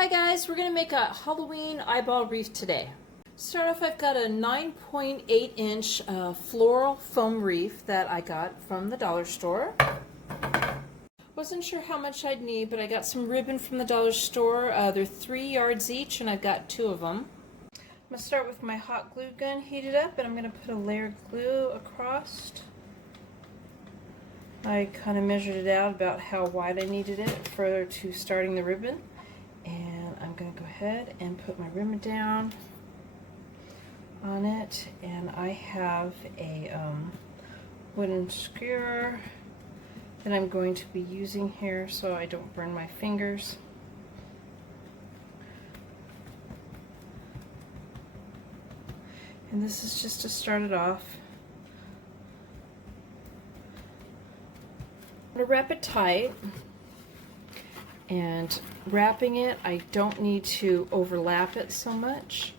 Hi guys, we're going to make a Halloween eyeball wreath today. Start off, I've got a 9.8 inch floral foam wreath that I got from the dollar store. Wasn't sure how much I'd need, but I got some ribbon from the dollar store. They're 3 yards each and I've got 2 of them. I'm going to start with my hot glue gun heated up, and I'm going to put a layer of glue across. I kind of measured it out about how wide I needed it to starting the ribbon. And I'm going to go ahead and put my ribbon down on it, and I have a wooden skewer that I'm going to be using here so I don't burn my fingers. And this is just to start it off. I'm going to wrap it tight. And wrapping it, I don't need to overlap it so much.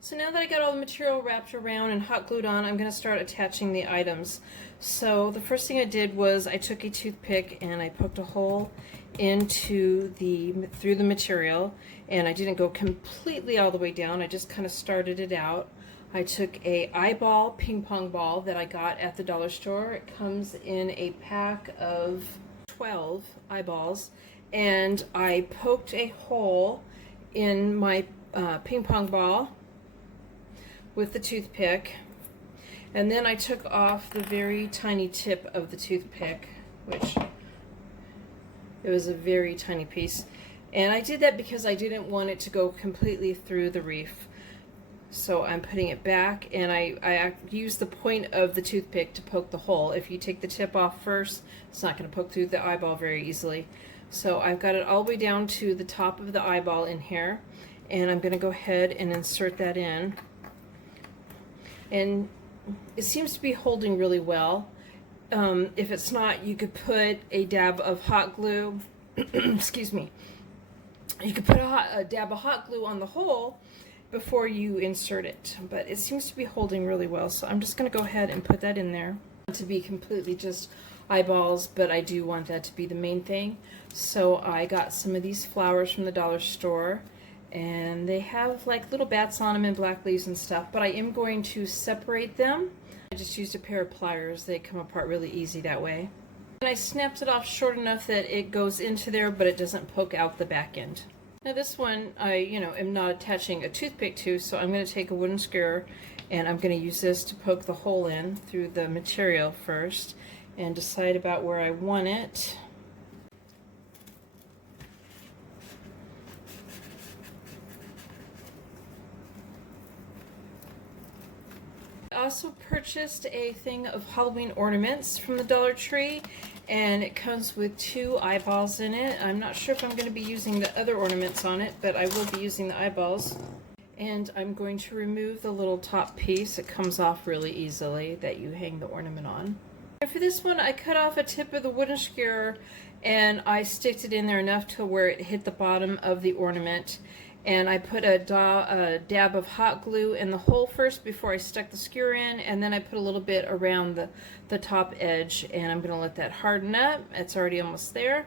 So now that I got all the material wrapped around and hot glued on, I'm going to start attaching the items. So the first thing I did was I took a toothpick and I poked a hole through the material, and I didn't go completely all the way down. I just kind of started it out. I took a eyeball ping pong ball that I got at the dollar store. It comes in a pack of 12 eyeballs, and I poked a hole in my ping pong ball with the toothpick, and then I took off the very tiny tip of the toothpick, which it was a very tiny piece, and I did that because I didn't want it to go completely through the wreath. So I'm putting it back, and I use the point of the toothpick to poke the hole. If you take the tip off first, it's not going to poke through the eyeball very easily. So I've got it all the way down to the top of the eyeball in here, and I'm going to go ahead and insert that in. And it seems to be holding really well. If it's not, you could put a dab of hot glue. Excuse me. You could put a dab of hot glue on the hole before you insert it, but it seems to be holding really well, so I'm just going to go ahead and put that in there. To be completely just eyeballs, but I do want that to be the main thing. So I got some of these flowers from the dollar store, and they have like little bats on them and black leaves and stuff, but I am going to separate them. I just used a pair of pliers. They come apart really easy that way. And I snapped it off short enough that it goes into there, but it doesn't poke out the back end. Now this one I am not attaching a toothpick to, so I'm going to take a wooden skewer and I'm going to use this to poke the hole in through the material first and decide about where I want it. I also purchased a thing of Halloween ornaments from the Dollar Tree, and it comes with 2 eyeballs in it. I'm not sure if I'm going to be using the other ornaments on it, but I will be using the eyeballs. And I'm going to remove the little top piece. It comes off really easily that you hang the ornament on. And for this one, I cut off a tip of the wooden skewer and I sticked it in there enough to where it hit the bottom of the ornament. And I put a dab of hot glue in the hole first before I stuck the skewer in, and then I put a little bit around the top edge, and I'm going to let that harden up. It's already almost there.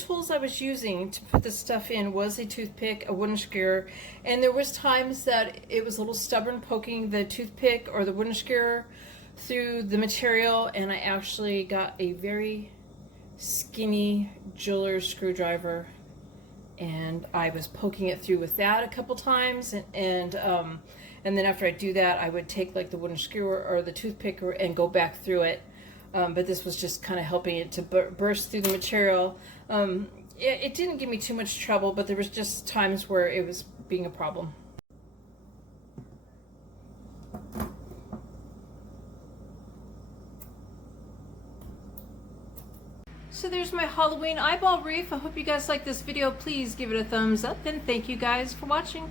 tools I was using to put this stuff in was a toothpick, a wooden skewer, and there was times that it was a little stubborn poking the toothpick or the wooden skewer through the material, and I actually got a very skinny jeweler's screwdriver, and I was poking it through with that a couple times, and then after I do that, I would take like the wooden skewer or the toothpick and go back through it. But this was just kind of helping it to burst through the material. It didn't give me too much trouble, but there was just times where it was being a problem. So there's my Halloween eyeball wreath. I hope you guys like this video. Please give it a thumbs up, and thank you guys for watching.